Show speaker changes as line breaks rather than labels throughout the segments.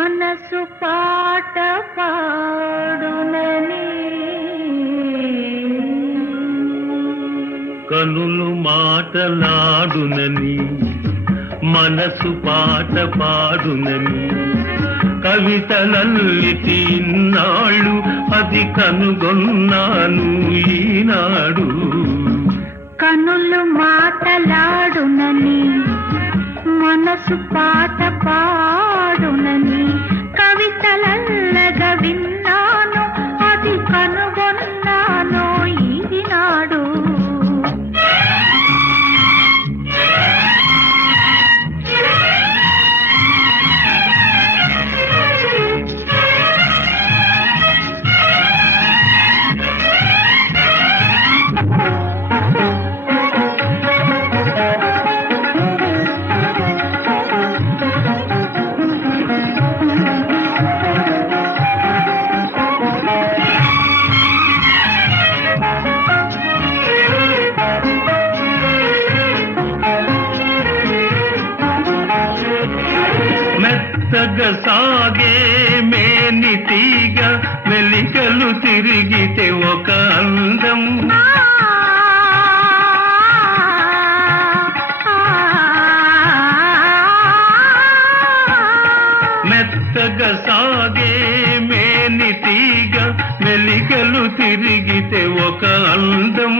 మనసు పాట పాడునని. కనులు మాటలాడునని మనసు పాట పాడునని. కవితలల్లి తిన్నాళ్ళు అది కనుగొన్నాను ఈనాడు.
కనులు మాటలాడునని మనసు పాట పా పాడునని కవితలల్లగా
సాగే మేని తీగ వెలికలు తిరిగితే ఒక అందం. మెత్తగా సాగే మేని తీగ వెలికలు తిరిగితే ఒక అందం.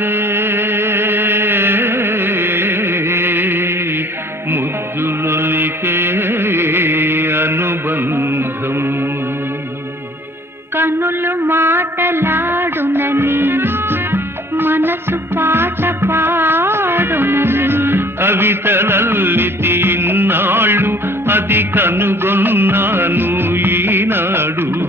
అదే
ముద్దులొలికే అనుబంధం.
కనులు మాటలాడునని మనసు పాట పాడునని.
కవితలల్లితి ఇన్నాళ్ళు అది కనుగొన్నాను ఈనాడు.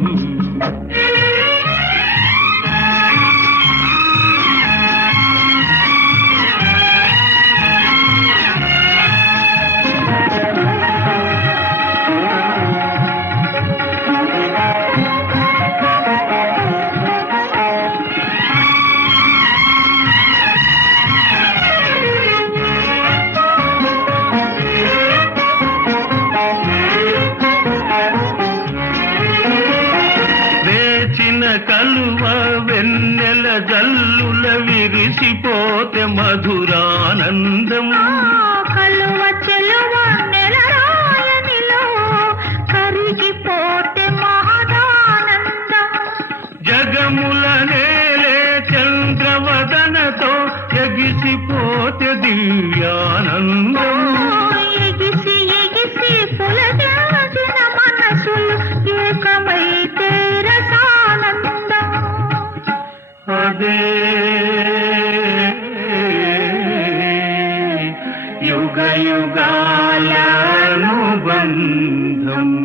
కలువ వెన్నెల జల్లుల విరిసిపోతే మధురానందం.
కలువ చెలువ నెలరాయనిలో కరిగిపోతే మహదానందం.
జగముల నేలే చంద్రవదనతో ఎగిసిపోతే దివ్యానందం. యుగ యుగాల అనుబంధం.